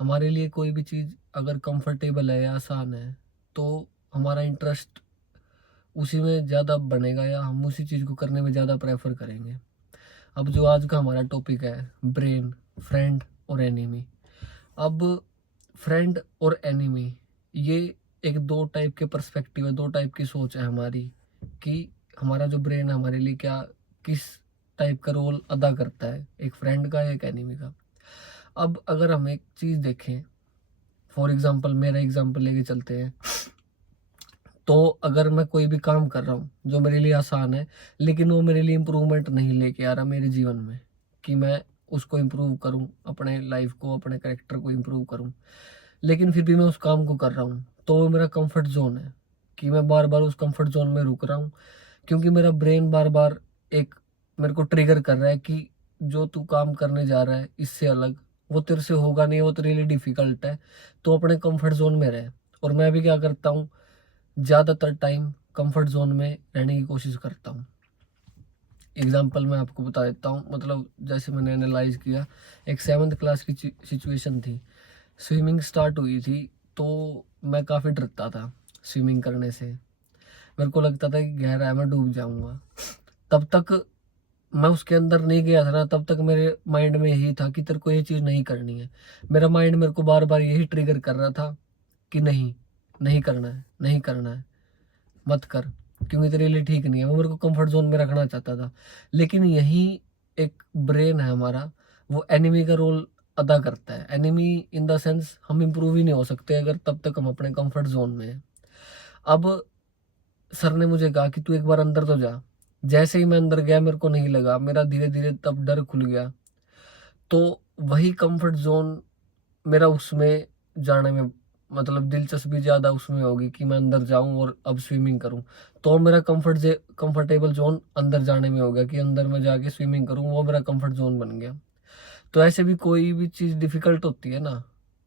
हमारे लिए कोई भी चीज़ अगर कंफर्टेबल है या आसान है, तो हमारा इंटरेस्ट उसी में ज़्यादा बनेगा या हम उसी चीज़ को करने में ज़्यादा प्रेफर करेंगे। अब जो आज का हमारा टॉपिक है, ब्रेन, फ्रेंड और एनिमी। अब फ्रेंड और एनिमी, ये एक दो टाइप के पर्सपेक्टिव है, दो टाइप की सोच है हमारी, कि हमारा जो ब्रेन है हमारे लिए क्या, किस टाइप का रोल अदा करता है, एक फ्रेंड का या एक एनिमी का। अब अगर हम एक चीज़ देखें, फॉर एग्जांपल मेरा एग्जांपल लेके चलते हैं, तो अगर मैं कोई भी काम कर रहा हूँ जो मेरे लिए आसान है, लेकिन वो मेरे लिए इम्प्रूवमेंट नहीं लेके आ रहा मेरे जीवन में, कि मैं उसको इम्प्रूव करूँ, अपने लाइफ को, अपने करेक्टर को इम्प्रूव करूँ, लेकिन फिर भी मैं उस काम को कर रहा हूँ, तो वो मेरा कंफर्ट जोन है, कि मैं बार बार उस कंफर्ट जोन में रुक रहा हूँ, क्योंकि मेरा ब्रेन बार बार एक मेरे को ट्रिगर कर रहा है कि जो तू काम करने जा रहा है इससे अलग, वो तेरे से होगा नहीं, वो तेरे लिए डिफिकल्ट है, तो अपने कंफर्ट जोन में रहे। और मैं भी क्या करता हूँ, ज़्यादातर टाइम कंफर्ट जोन में रहने की कोशिश करता हूँ। एग्जाम्पल मैं आपको बता देता हूँ, मतलब जैसे मैंने एनालाइज किया, एक 7th क्लास की सिचुएशन थी, स्विमिंग स्टार्ट हुई थी, तो मैं काफ़ी डरता था स्विमिंग करने से। मेरे को लगता था कि गहरा है, मैं डूब जाऊंगा। तब तक मैं उसके अंदर नहीं गया था ना, तब तक मेरे माइंड में यही था कि तेरे को ये चीज़ नहीं करनी है। मेरा माइंड मेरे को बार बार यही ट्रिगर कर रहा था कि नहीं, नहीं करना है, नहीं करना है, मत कर, क्योंकि तेरे लिए ठीक नहीं है। वो मेरे को कंफर्ट जोन में रखना चाहता था। लेकिन यही एक ब्रेन है हमारा, वो एनिमी का रोल अदा करता है। एनिमी इन द सेंस, हम इम्प्रूव ही नहीं हो सकते अगर तब तक हम अपने कंफर्ट जोन में हैं। अब सर ने मुझे कहा कि तू एक बार अंदर तो जा। जैसे ही मैं अंदर गया, मेरे को नहीं लगा, मेरा धीरे धीरे तब डर खुल गया। तो वही कंफर्ट जोन मेरा उसमें जाने में, मतलब दिलचस्पी ज़्यादा उसमें होगी कि मैं अंदर जाऊं और अब स्विमिंग करूं। तो मेरा कंफर्टेबल जोन अंदर जाने में हो गया, कि अंदर में जाके स्विमिंग करूं, वो मेरा कंफर्ट जोन बन गया। तो ऐसे भी कोई भी चीज़ डिफिकल्ट होती है ना,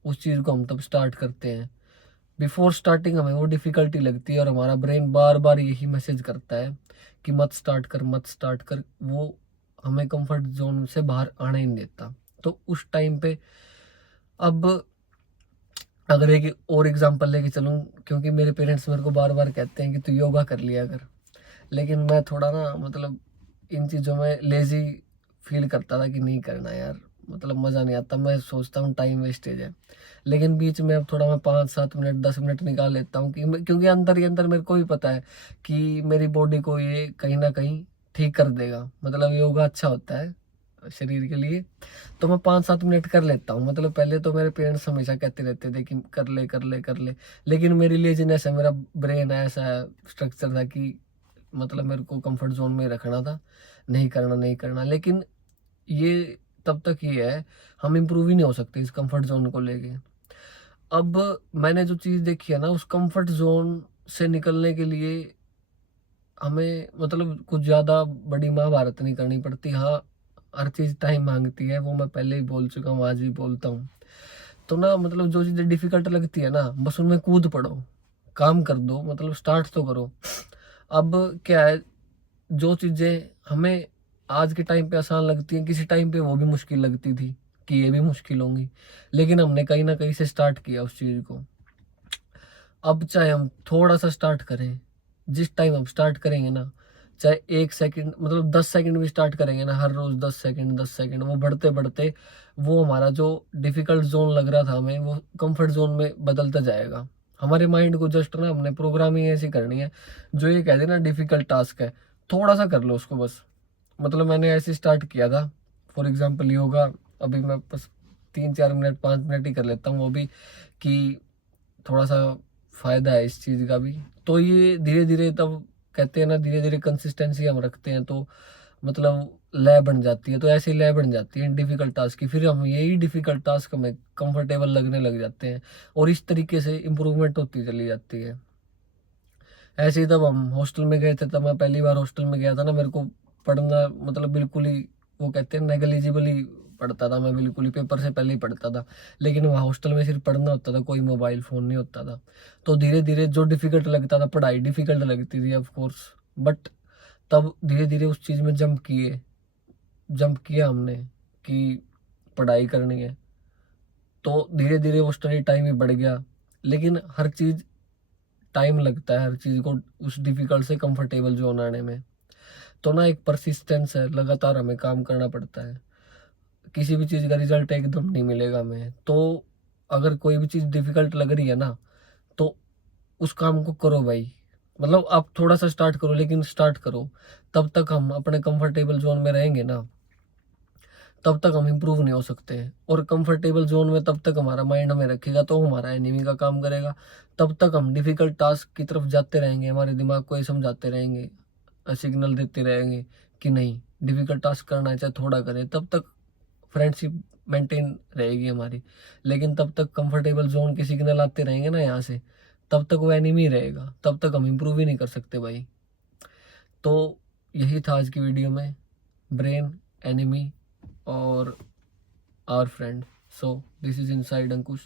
उस चीज़ को हम तब स्टार्ट करते हैं। बिफोर स्टार्टिंग हमें वो डिफिकल्टी लगती है, और हमारा ब्रेन बार बार यही मैसेज करता है कि मत स्टार्ट कर, मत स्टार्ट कर। वो हमें कंफर्ट जोन से बाहर आने ही नहीं देता। तो उस टाइम पे, अब अगर एक और एग्जांपल लेके चलूं, क्योंकि मेरे पेरेंट्स मेरे को बार बार कहते हैं कि तू योगा कर लिया कर, लेकिन मैं थोड़ा ना, मतलब इन चीज़ों में लेजी फील करता था कि नहीं करना यार, मतलब मज़ा नहीं आता, मैं सोचता हूँ टाइम वेस्टेज है। लेकिन बीच में अब थोड़ा मैं 5-7 मिनट 10 मिनट निकाल लेता हूँ, क्योंकि अंदर ही अंदर मेरे को भी पता है कि मेरी बॉडी को ये कहीं ना कहीं ठीक कर देगा, मतलब योगा अच्छा होता है शरीर के लिए। तो मैं 5-7 मिनट कर लेता हूँ। मतलब पहले तो मेरे पेरेंट्स हमेशा कहते रहते थे कि कर ले कर ले कर ले, लेकिन मेरी लेजीनेस है, मेरा ब्रेन ऐसा स्ट्रक्चर था कि मतलब मेरे को कंफर्ट जोन में रखना था, नहीं करना, नहीं करना। लेकिन ये तब तक ही है, हम इम्प्रूव ही नहीं हो सकते इस कंफर्ट जोन को लेके। अब मैंने जो चीज़ देखी है ना, उस कंफर्ट जोन से निकलने के लिए हमें, मतलब कुछ ज़्यादा बड़ी महाभारत नहीं करनी पड़ती। हाँ, हर चीज़ टाइम मांगती है, वो मैं पहले ही बोल चुका हूँ, आज भी बोलता हूँ। तो ना, मतलब जो चीज़ें डिफिकल्ट लगती है ना, बस उनमें कूद पड़ो, काम कर दो, मतलब स्टार्ट तो करो। अब क्या है, जो चीज़ें हमें आज के टाइम पे आसान लगती हैं, किसी टाइम पे वो भी मुश्किल लगती थी, कि ये भी मुश्किल होंगी, लेकिन हमने कहीं ना कहीं से स्टार्ट किया उस चीज़ को। अब चाहे हम थोड़ा सा स्टार्ट करें, जिस टाइम हम स्टार्ट करेंगे ना, चाहे 1 सेकंड, मतलब 10 सेकंड भी स्टार्ट करेंगे ना, हर रोज 10 सेकंड 10 सेकंड, वो बढ़ते बढ़ते वो हमारा जो डिफिकल्ट जोन लग रहा था हमें, वो कंफर्ट जोन में बदलता जाएगा। हमारे माइंड को जस्ट ना, हमने प्रोग्रामिंग ऐसी करनी है, जो ये कहते हैं ना डिफिकल्ट टास्क है, थोड़ा सा कर लो उसको बस। मतलब मैंने ऐसे स्टार्ट किया था, फॉर एग्जाम्पल योगा, अभी मैं बस 3-4 मिनट 5 मिनट ही कर लेता हूँ, वो भी कि थोड़ा सा फायदा है इस चीज का भी। तो ये धीरे धीरे, तब कहते हैं ना, धीरे धीरे कंसिस्टेंसी हम रखते हैं तो मतलब लय बन जाती है। तो ऐसी लय बन जाती है डिफिकल्ट टास्क की, फिर हम यही डिफिकल्ट टास्क हमें कंफर्टेबल लगने लग जाते हैं, और इस तरीके से इम्प्रूवमेंट होती चली जाती है। ऐसे ही तब हम हॉस्टल में गए थे, तब मैं पहली बार हॉस्टल में गया था ना, मेरे को पढ़ना मतलब बिल्कुल ही, वो कहते हैं नेगलिजिबल ही पढ़ता था मैं, बिल्कुल ही पेपर से पहले ही पढ़ता था। लेकिन वहाँ हॉस्टल में सिर्फ पढ़ना होता था, कोई मोबाइल फोन नहीं होता था। तो धीरे धीरे जो डिफिकल्ट लगता था, पढ़ाई डिफिकल्ट लगती थी ऑफ कोर्स, बट तब धीरे धीरे उस चीज़ में जंप किया हमने, कि पढ़ाई करनी है। तो धीरे धीरे वो स्टडी टाइम भी बढ़ गया। लेकिन हर चीज़ टाइम लगता है, हर चीज़ को उस डिफिकल्ट से कंफर्टेबल जोन आने में। तो ना एक परसिस्टेंस है, लगातार हमें काम करना पड़ता है। किसी भी चीज़ का रिजल्ट एकदम नहीं मिलेगा हमें। तो अगर कोई भी चीज़ डिफिकल्ट लग रही है ना, तो उस काम को करो भाई। मतलब आप थोड़ा सा स्टार्ट करो, लेकिन स्टार्ट करो। तब तक हम अपने कंफर्टेबल जोन में रहेंगे ना, तब तक हम इम्प्रूव नहीं हो सकते। और कंफर्टेबल जोन में तब तक हमारा माइंड हमें रखेगा तो हमारा एनिमी का काम करेगा। तब तक हम डिफिकल्ट टास्क की तरफ जाते रहेंगे, हमारे दिमाग को ये समझाते रहेंगे, सिग्नल देते रहेंगे कि नहीं, डिफिकल्ट टास्क करना है चाहे थोड़ा करें। तब तक फ्रेंडशिप मेंटेन रहेगी हमारी। लेकिन तब तक कंफर्टेबल जोन के सिग्नल आते रहेंगे ना यहाँ से, तब तक वो एनिमी रहेगा, तब तक हम इम्प्रूव ही नहीं कर सकते भाई। तो यही था आज की वीडियो में, ब्रेन, एनिमी और our friend. So this is inside Ankush.